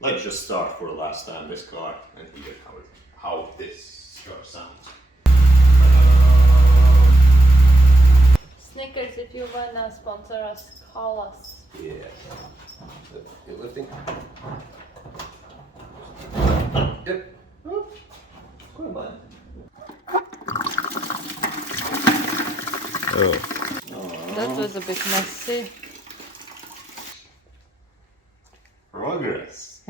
let's just start for the last time this car and hear how this car sounds. Snickers, if you wanna sponsor us, call us. Yeah. You're lifting? Yep. Quite bad. Oh. That was a bit messy. Progress.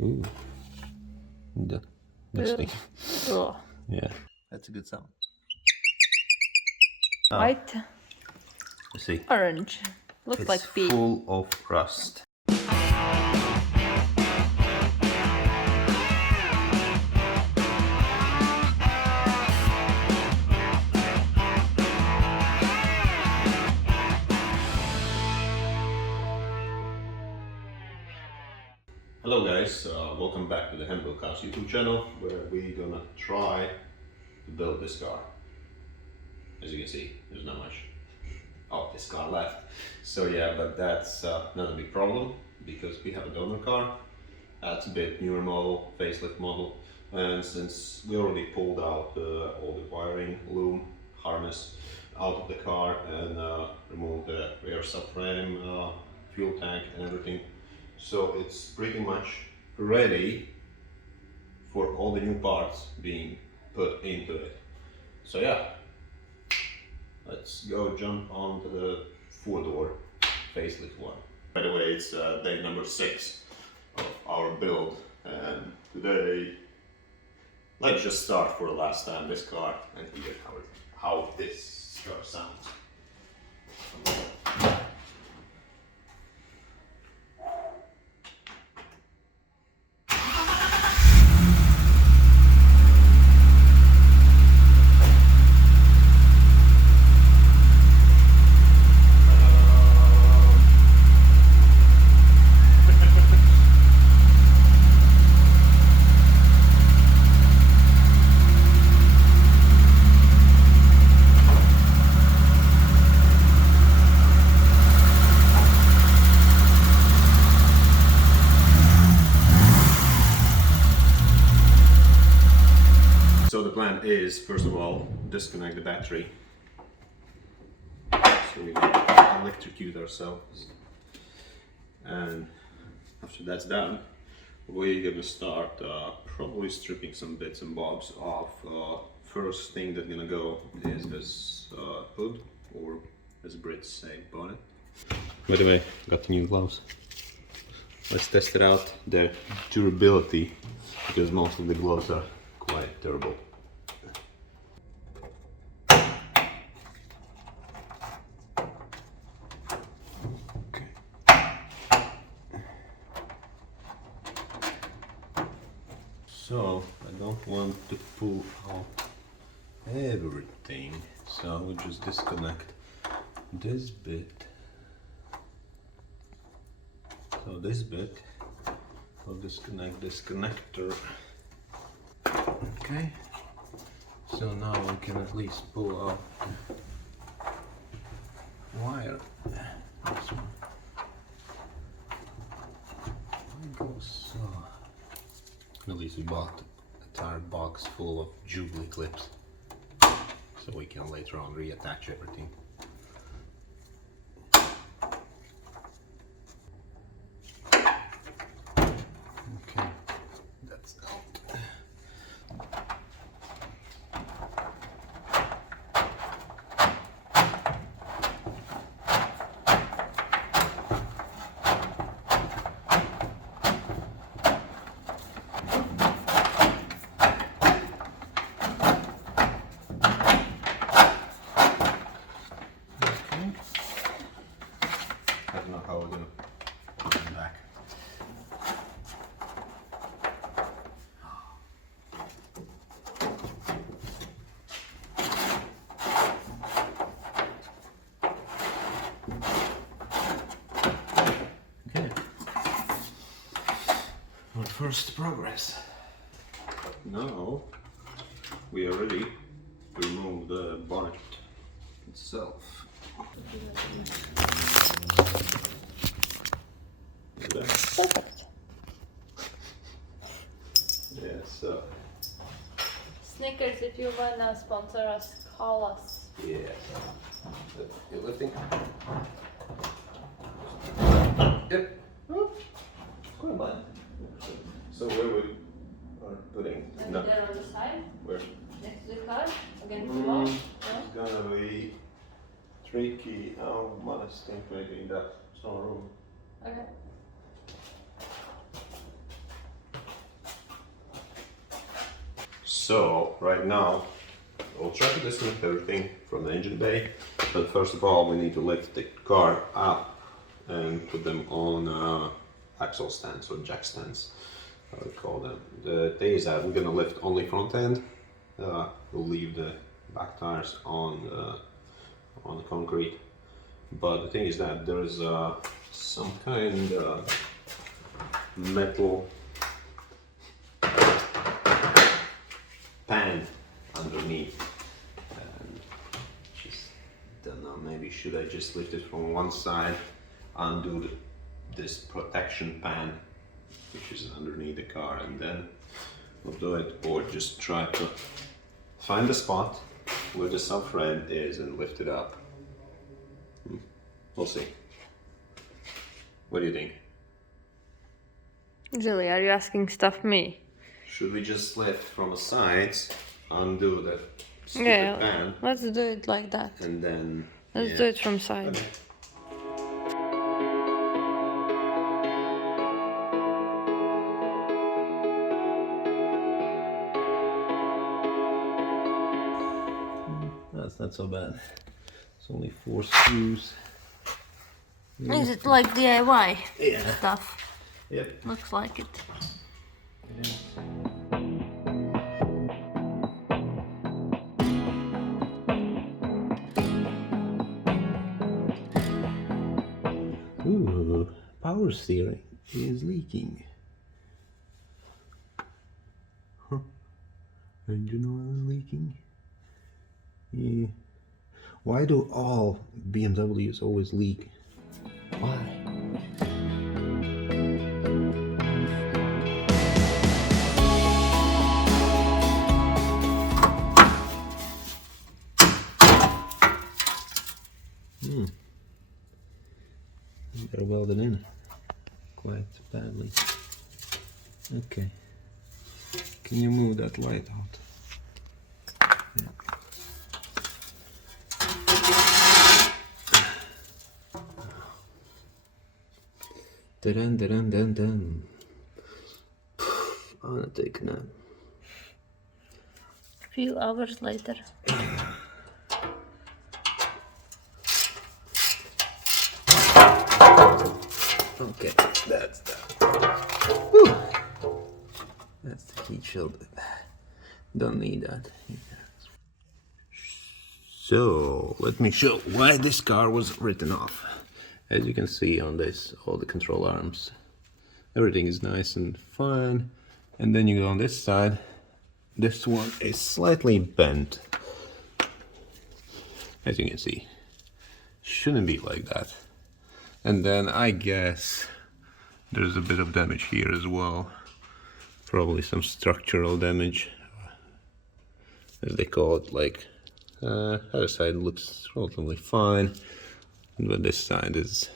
Ooh. Dusty. Oh. Yeah. That's a good sound. White, You see, orange. Looks it's like pea. full of rust. Hello guys, welcome back to the Handbuild Cars YouTube channel, where we're gonna try to build this car. As you can see, there's not much of this car left. So yeah, but that's not a big problem, because we have a donor car. That's a bit newer model, facelift model. And since we already pulled out all the wiring, loom, harness out of the car and removed the rear subframe, fuel tank and everything. So it's pretty much ready for all the new parts being put into it. So yeah, let's go jump onto the 4-door facelift one. By the way, it's day number 6 of our build, and today let's just start for the last time this car and hear how this car sounds. So the plan is, first of all, disconnect the battery, so we can electrocute ourselves, and after that's done, we're gonna start probably stripping some bits and bobs off. First thing that's gonna go is this hood, or as Brits say, bonnet. By the way, got the new gloves. Let's test it out, their durability, because most of the gloves are quite durable. Okay. So I don't want to pull out everything, so we'll just disconnect this bit. So this bit, I'll disconnect this connector. Okay, so now we can at least pull out wire. This one. It goes so. At least we bought an entire box full of Jubilee clips, so we can later on reattach everything. Okay, that's out. I don't know how we're gonna put them back. Okay. Our first progress. Now we are ready to remove the bonnet itself. there. Perfect. Yeah, so. Snickers, if you wanna sponsor us, call us. Yeah. You're lifting? Yep. Quite bad. So where we are putting? Maybe No. there on the side, Where? next to the car, against the wall. It's gonna be tricky. I'm honest think maybe in that small room. Okay. So right now we'll try to disconnect everything from the engine bay, but first of all we need to lift the car up and put them on axle stands or jack stands, how we call them. The thing is that we're gonna lift only front end. We'll leave the back tires on the concrete, but the thing is that there is some kind of metal pan underneath, and just don't know, maybe should I just lift it from one side, undo this protection pan which is underneath the car, and then we'll do it, or just try to find the spot where the subframe is and lift it up. We'll see. What do you think? Julie, are you asking stuff me? Should we just lift from the sides, undo the stupid Yeah, pan, let's do it like that. and then Let's do it from side. Okay. That's not so bad. It's only 4 screws. Is it like DIY Yeah. stuff? Yep. Looks like it. Ooh, power steering is leaking. Huh. Engine oil leaking. Yeah. Why do all BMWs always leak? Why? They're welded in quite badly. Okay. Can you move that light out? Yeah. Dun dun dun dun. I wanna take a nap. A few hours later. Okay, that's that. Whew. That's the heat shield. Don't need that either. So let me show why this car was written off. As you can see on this, all the control arms, everything is nice and fine. And then you go on this side, this one is slightly bent. As you can see, shouldn't be like that. And then I guess there's a bit of damage here as well. Probably some structural damage, as they call it. Like, other side looks relatively fine, but this side is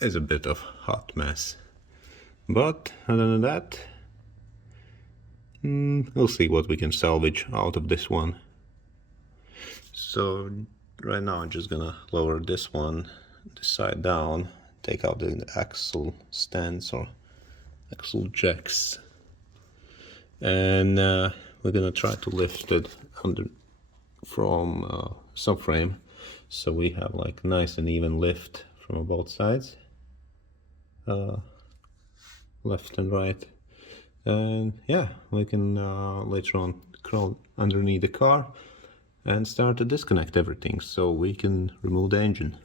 a bit of hot mess. But other than that, we'll see what we can salvage out of this one. So right now I'm just gonna lower this one, this side down, take out the axle stands or axle jacks, and we're gonna try to lift it under from subframe, so we have like nice and even lift from both sides, left and right. And yeah, we can later on crawl underneath the car and start to disconnect everything so we can remove the engine.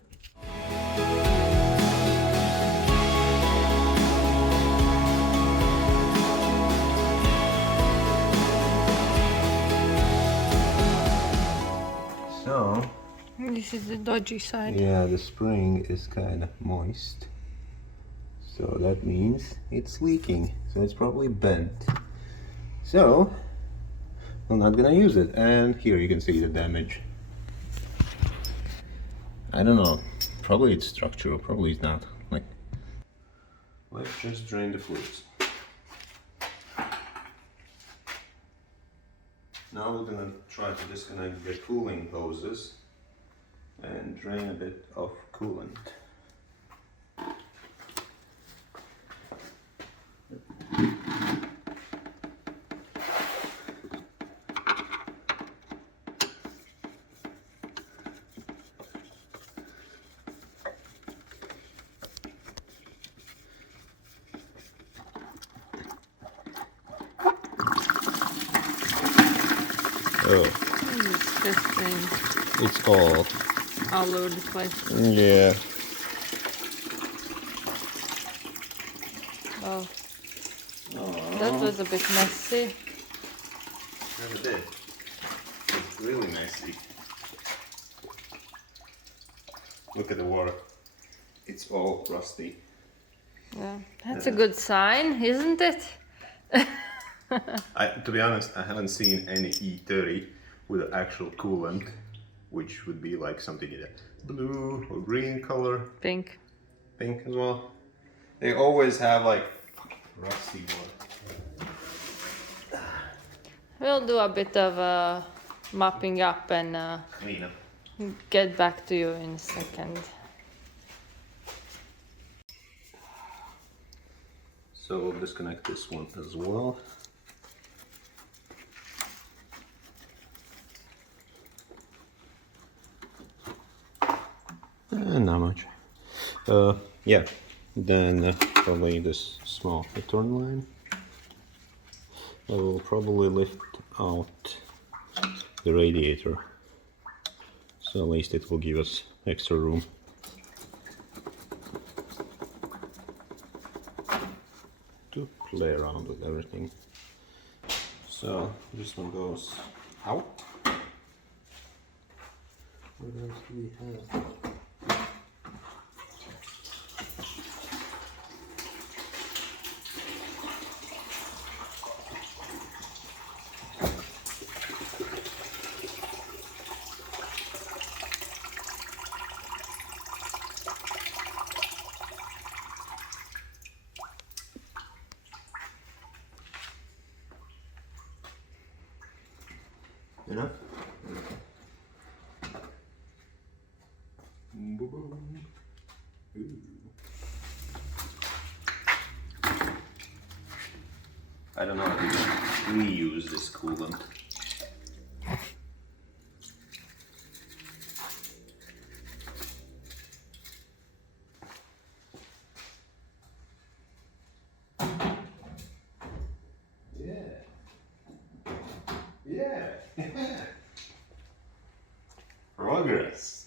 So This is the dodgy side. yeah, the spring is kind of moist, So that means it's leaking. So it's probably bent. So I'm not gonna use it. And here you can see the damage. I don't know. Probably it's structural. Probably it's not. Like, let's just drain the fluids. Now we're gonna try to disconnect the cooling hoses and drain a bit of coolant. Oh, Disgusting. it's all over the place. Yeah. Oh, that was a bit messy. Never did. It's really messy. Look at the water. It's all rusty. Yeah, that's a good sign, isn't it? To be honest, I haven't seen any E30 with an actual coolant, which would be like something in a blue or green color. Pink. Pink as well. They always have like rusty one. We'll do a bit of mopping up and Clean up. get back to you in a second. So we'll disconnect this one as well. Not much. Yeah, then probably this small return line. I will probably lift out the radiator, so at least it will give us extra room. To play around with everything. So this one goes out. What else do we have? Enough? Boom. Ooh. I don't know if we reuse this coolant. Yeah. Progress.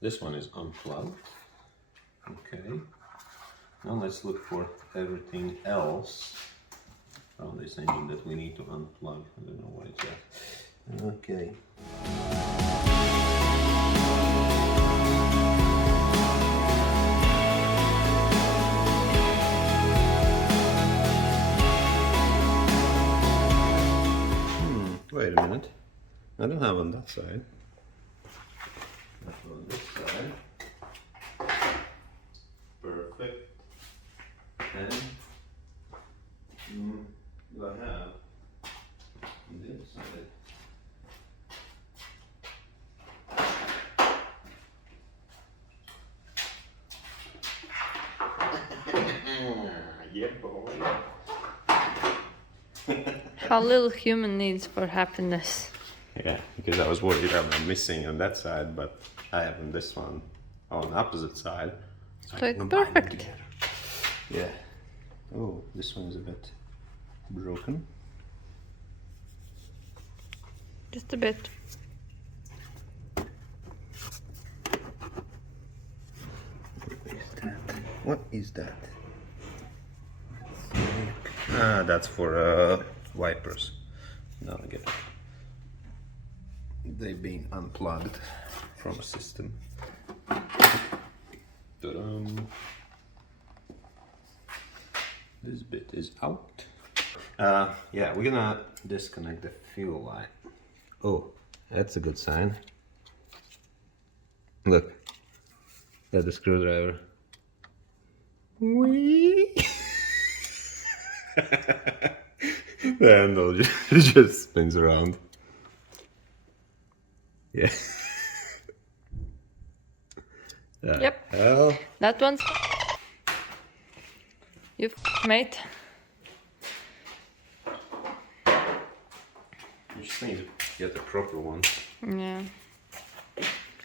This one is unplugged. Okay. Now let's look for everything else on this engine that we need to unplug. I don't know what it's at. Okay. Wait a minute. I don't have on that side. On this side. Perfect. And do I have on this side? Yeah, boy. How little human needs for happiness. Yeah, because I was worried I'm missing on that side, but I have on this one on the opposite side. So it's perfect. Yeah. Oh, this one's a bit broken. Just a bit. What is that? Ah, that's for wipers. Now I get it. They've been unplugged from a system. Ta-dum. This bit is out. Yeah, we're gonna disconnect the fuel line. Oh, that's a good sign. Look, that's the screwdriver. Whee! The handle just spins around. Yeah. Yep. Hell. That one's. You mate. You just need to get the proper one. Yeah.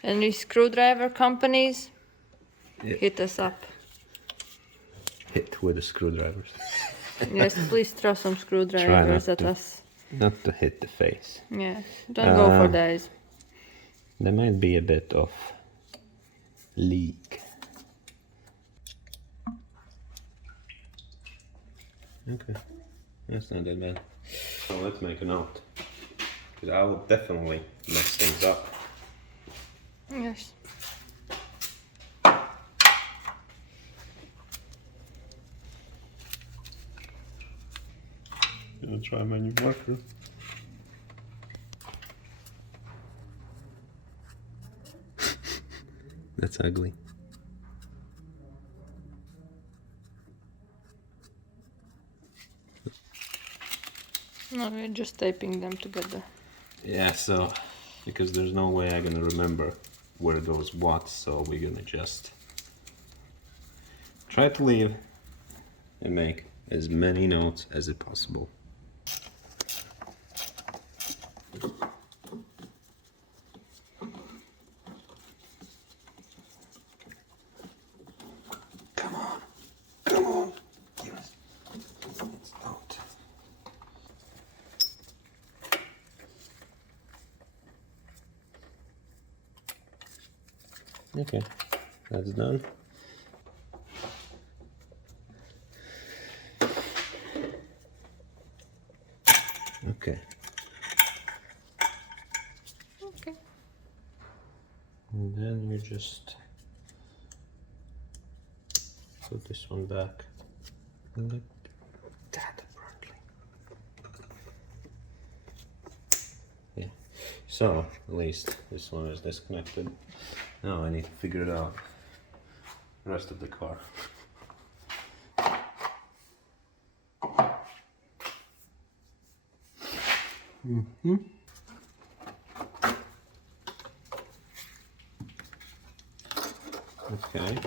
Any screwdriver companies? Yeah. Hit us up. Hit with the screwdrivers. Yes, please throw some screwdrivers at us. Not to hit the face. Yeah, don't go for those. There might be a bit of leak. Okay, that's not that bad. So let's make a note, because I will definitely mess things up. Yes. Gonna try my new marker. That's ugly. No, we're just taping them together. Yeah, so because there's no way I'm gonna remember where goes what, so we're gonna just try to leave and make as many notes as it possible. Come on, come on. Yes. It's out. Okay, that's done. Okay. Okay. And then you just put this one back. Like that, apparently. Yeah. So, at least this one is disconnected. Now I need to figure it out. The rest of the car. Mm-hmm. Okay.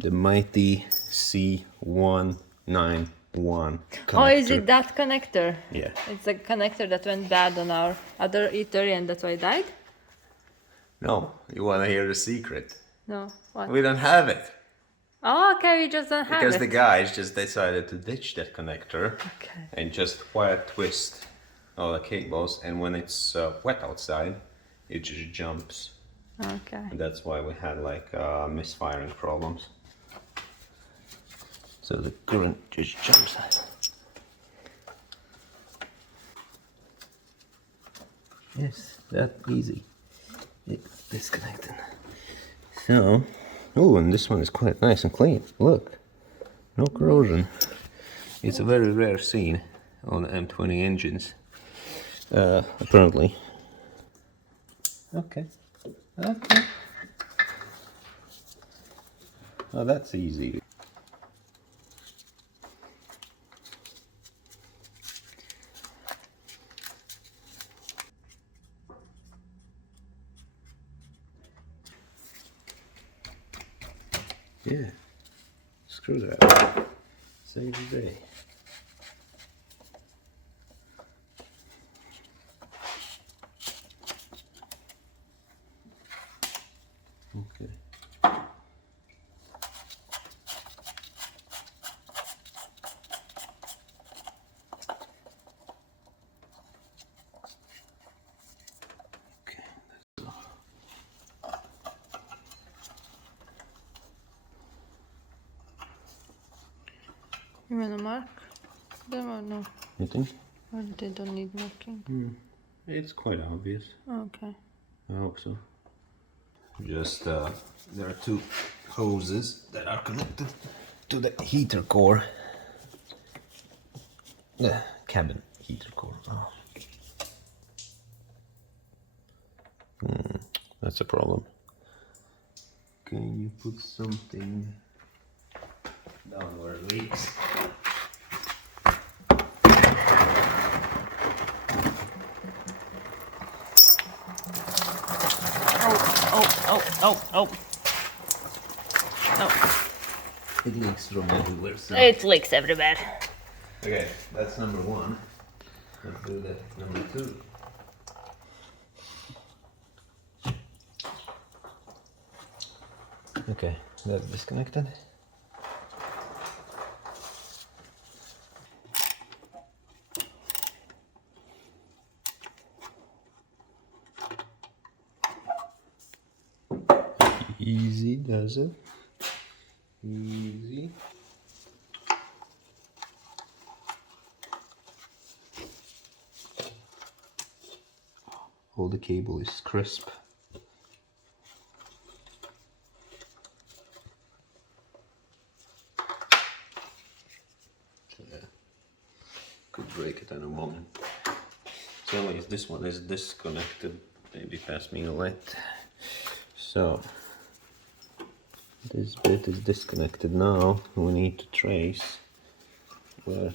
The mighty C191 connector. Oh, is it that connector? Yeah. It's the connector that went bad on our other E30 and that's why it died? No, you want to hear the secret? No. What? We don't have it. Oh, okay, we just don't have Because it. the guys just decided to ditch that connector Okay. and just wire twist all the cables, and when it's wet outside, it just jumps. Okay. And that's why we had like misfiring problems. So the current just jumps. Yes, that easy. It's disconnected. So, oh, and this one is quite nice and clean. Look, no corrosion. It's a very rare scene on M20 engines, apparently. Okay. Okay. Oh, that's easy. Yeah. Screw that. Save the day. Okay. Okay, let's go. You wanna mark them or no? You think? Or they don't need marking? It's quite obvious. Okay. I hope so. Just there are two hoses that are connected to the heater core. The cabin heater core. Oh. That's a problem. Can you put something down where it leaks? Oh. It leaks from everywhere. So. It leaks everywhere. Okay, that's number one. Let's do the number two. Okay, that's disconnected. Easy does it. Easy. All the cable is crisp. Yeah. Could break it in a moment. So anyways, this one is disconnected. Maybe pass me a light. So this bit is disconnected now. We need to trace where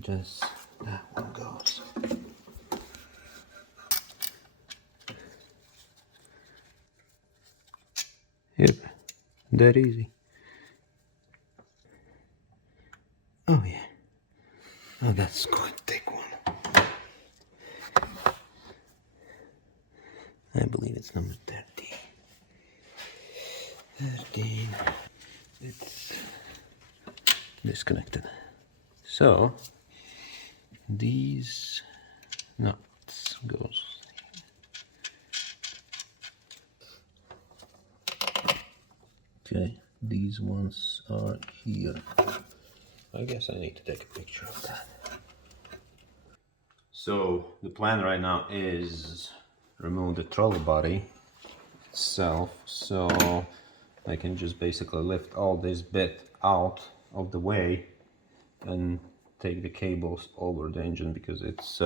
just that one goes. Yep, that easy. Oh yeah. Oh, that's quite a thick one. I believe it's number 13. 13. It's disconnected. So these nuts goes. Okay, these ones are here. I guess I need to take a picture of that. So the plan right now is remove the throttle body itself, so I can just basically lift all this bit out of the way and take the cables over the engine, because it's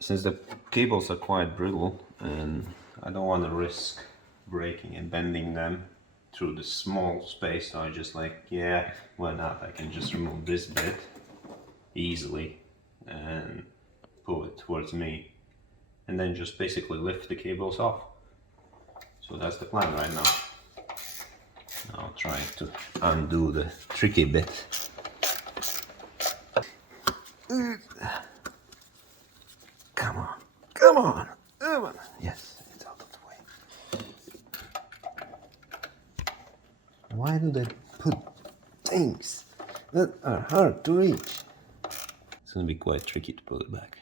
since the cables are quite brittle and I don't want to risk breaking and bending them through the small space, so I just like, yeah, why not? I can just remove this bit easily and pull it towards me and then just basically lift the cables off. So that's the plan right now. I'll try to undo the tricky bit. Come on, come on, come on. Yes, it's out of the way. Why do they put things that are hard to reach? It's gonna be quite tricky to put it back.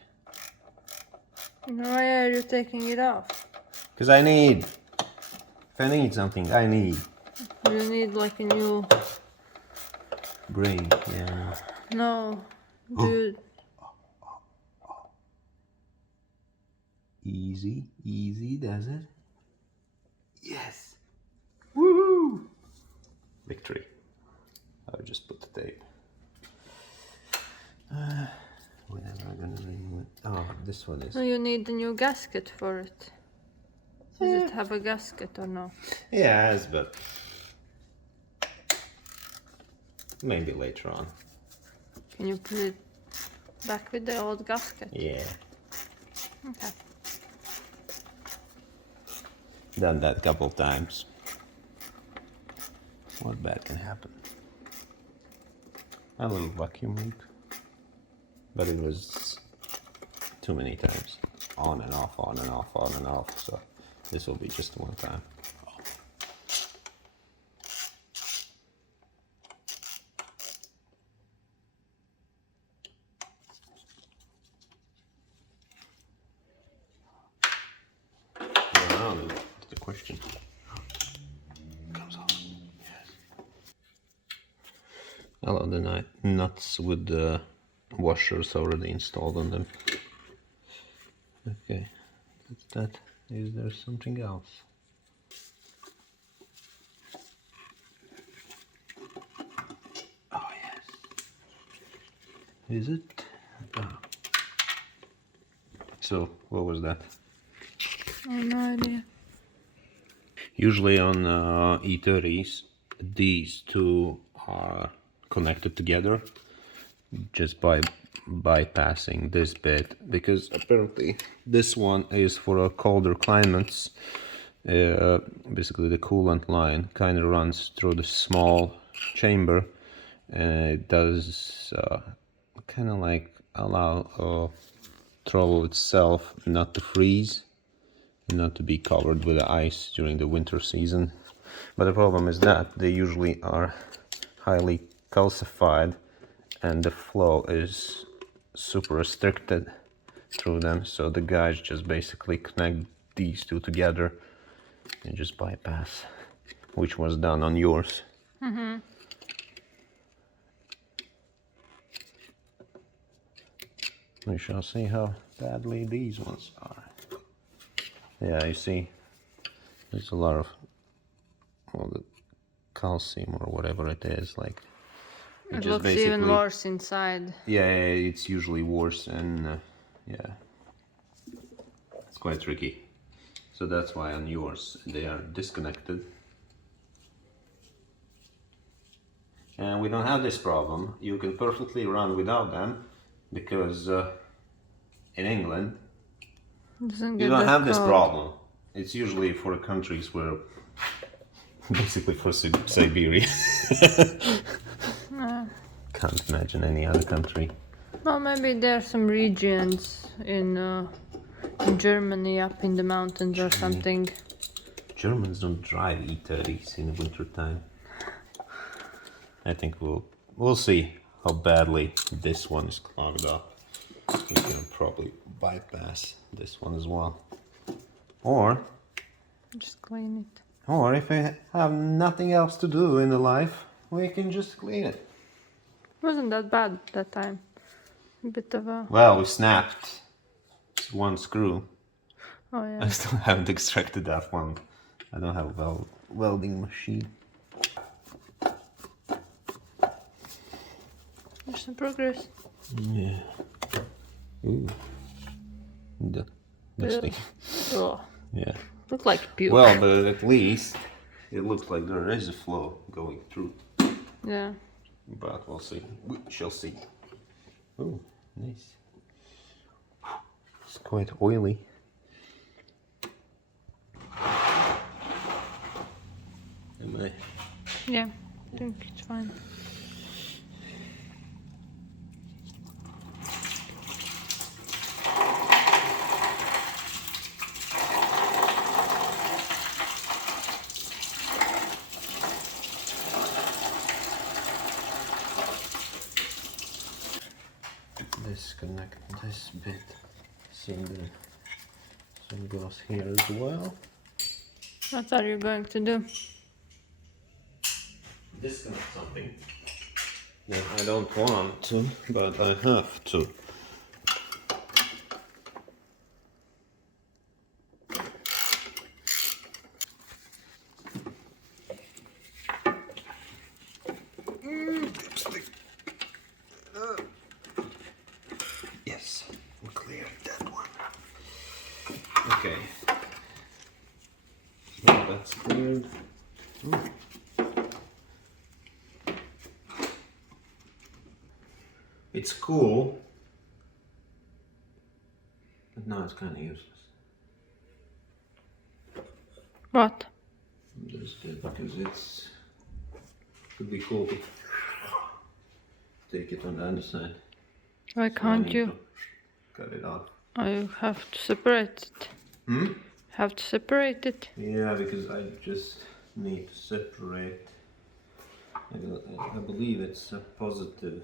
Why are you taking it off? Because I need, if I need something, I need. You need like a new... Brain, yeah. No, dude. Easy, easy does it. Yes. Woohoo! Victory. I'll just put the tape. When am I gonna remove it? Oh, this one is. No, you need a new gasket for it. Does it have a gasket or no? Yes, but maybe later on. Can you put it back with the old gasket? Yeah. Okay. Done that a couple times. What bad can happen? A little vacuum leak. But it was too many times. On and off, on and off, on and off. So this will be just one time. Now the question comes off. Yes. All of the nuts with the washers already installed on them. Okay, that's that. Is there something else? Oh yes. Is it? Oh. So what was that? I have no idea. Usually on E30s, these two are connected together just by bypassing this bit, because apparently this one is for colder climates. Basically the coolant line kind of runs through the small chamber, and it does kind of like allow throttle itself not to freeze, not to be covered with ice during the winter season. But the problem is that they usually are highly calcified and the flow is super restricted through them, so the guys just basically connect these two together and just bypass, which was done on yours. Mm-hmm. We shall see how badly these ones are. Yeah, you see, there's a lot of, well, the calcium or whatever it is, like it looks even worse inside. Yeah, it's usually worse, and yeah, it's quite tricky. So that's why on yours they are disconnected. And we don't have this problem. You can perfectly run without them, because in England you don't have this problem. It's usually for countries where, basically for Siberia. Can't imagine any other country. Well, maybe there are some regions in Germany, up in the mountains or something. Germans don't drive E30s in the winter time. I think we'll see how badly this one is clogged up. We can probably bypass this one as well. Or just clean it. Or if we have nothing else to do in the life, we can just clean it. Wasn't that bad that time. A bit of a... Well, we snapped one screw. Oh yeah. I still haven't extracted that one. I don't have a welding machine. There's some progress. Yeah. Ooh. Dusty. Oh. Yeah. Look like puke. Well, but at least it looks like there is a flow going through. Yeah. But we'll see. We shall see. Oh, nice. It's quite oily. Am I? Yeah, I think it's fine. Disconnect this bit. Some goes here as well. What are you going to do? Disconnect something. Yeah, I don't want to, but I have to. Yes, we cleared that one. Okay. Well, that's cleared. It's cool, but now it's kind of useless. What? This bit, because it's could be cool to take it on the other side. Why can't you? Cut it off. Oh, you have to separate it. Hmm? Have to separate it. Yeah, because I just need to separate. I believe it's a positive.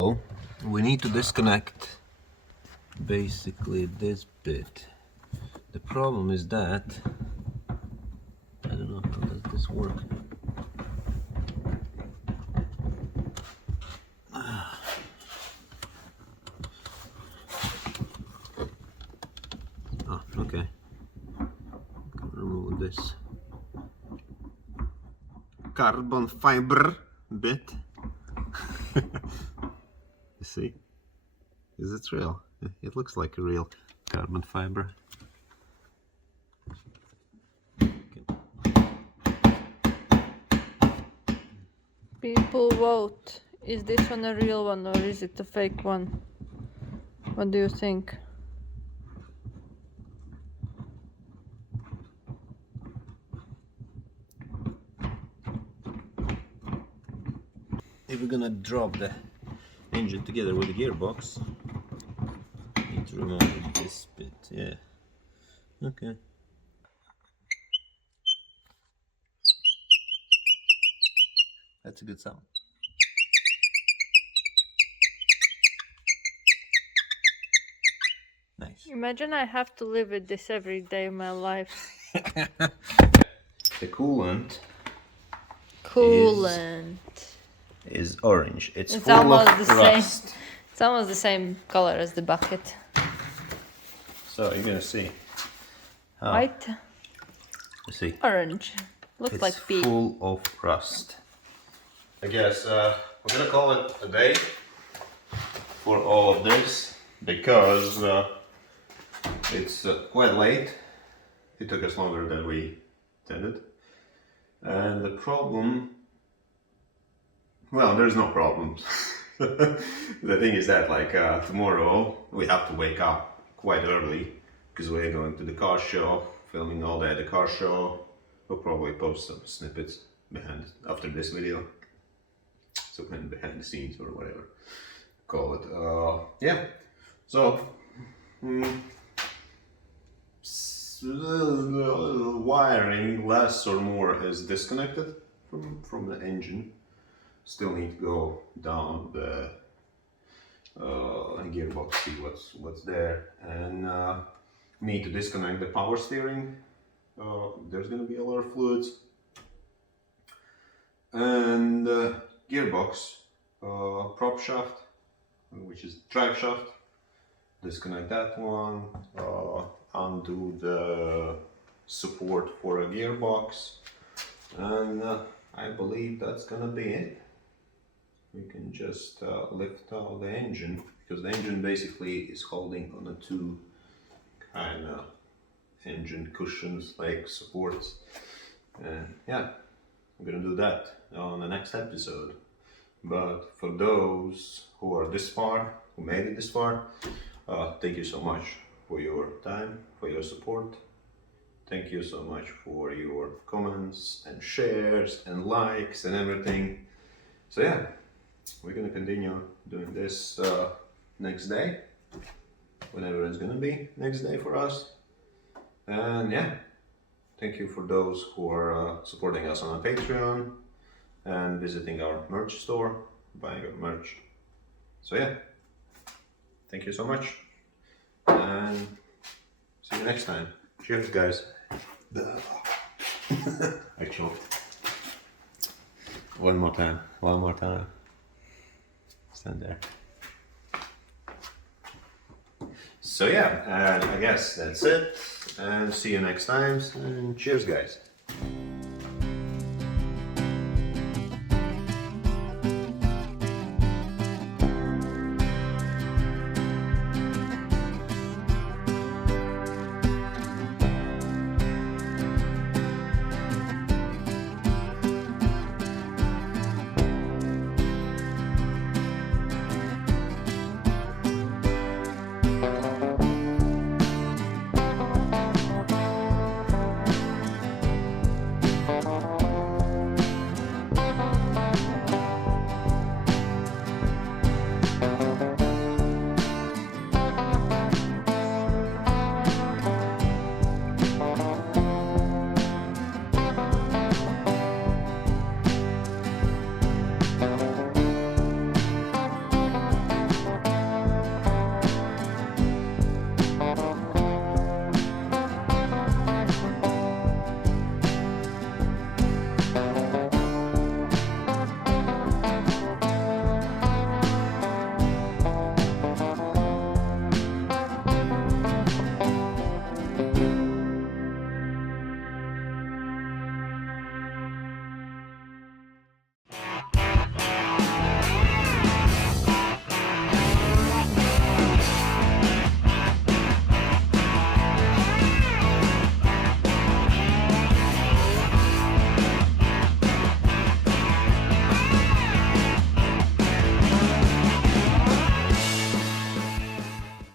So we need to disconnect basically this bit. The problem is that I don't know how does this work. this carbon fiber bit. You see? Is it real? It looks like a real carbon fiber. People vote. Is this one a real one or is it a fake one? What do you think? If we're gonna drop the engine together with the gearbox, need to remove this bit. Yeah. Okay. That's a good sound. Nice. Imagine I have to live with this every day of my life. The coolant is orange. It's full almost of the rust. same. It's almost the same color as the bucket. So you're gonna see. White, You see. orange. Looks It's like pea. full of rust. I guess we're gonna call it a day for all of this because it's quite late. It took us longer than we intended. And the problem, well, there's no problems. The thing is that like tomorrow we have to wake up quite early because we're going to the car show, filming all day at the car show. We'll probably post some snippets behind after this video, so behind the scenes or whatever call it. Yeah, so wiring less or more is disconnected from the engine. Still need to go down the gearbox, see what's there, and need to disconnect the power steering. There's gonna be a lot of fluids, and gearbox prop shaft, which is drive shaft. Disconnect that one, undo the support for a gearbox, and I believe that's gonna be it. We can just lift out the engine, because the engine basically is holding on the two kind of engine cushions, like supports. And yeah, I'm gonna do that on the next episode. But for those who are this far, who made it this far, thank you so much for your time, for your support. Thank you so much for your comments and shares and likes and everything. So yeah, we're gonna continue doing this next day, whenever it's gonna be next day for us. And yeah, thank you for those who are supporting us on our Patreon and visiting our merch store, buying our merch. So yeah, thank you so much, and see you next time. Cheers, guys. I choked. One more time. Stand there. So yeah, I guess that's it, and see you next time, and cheers, guys.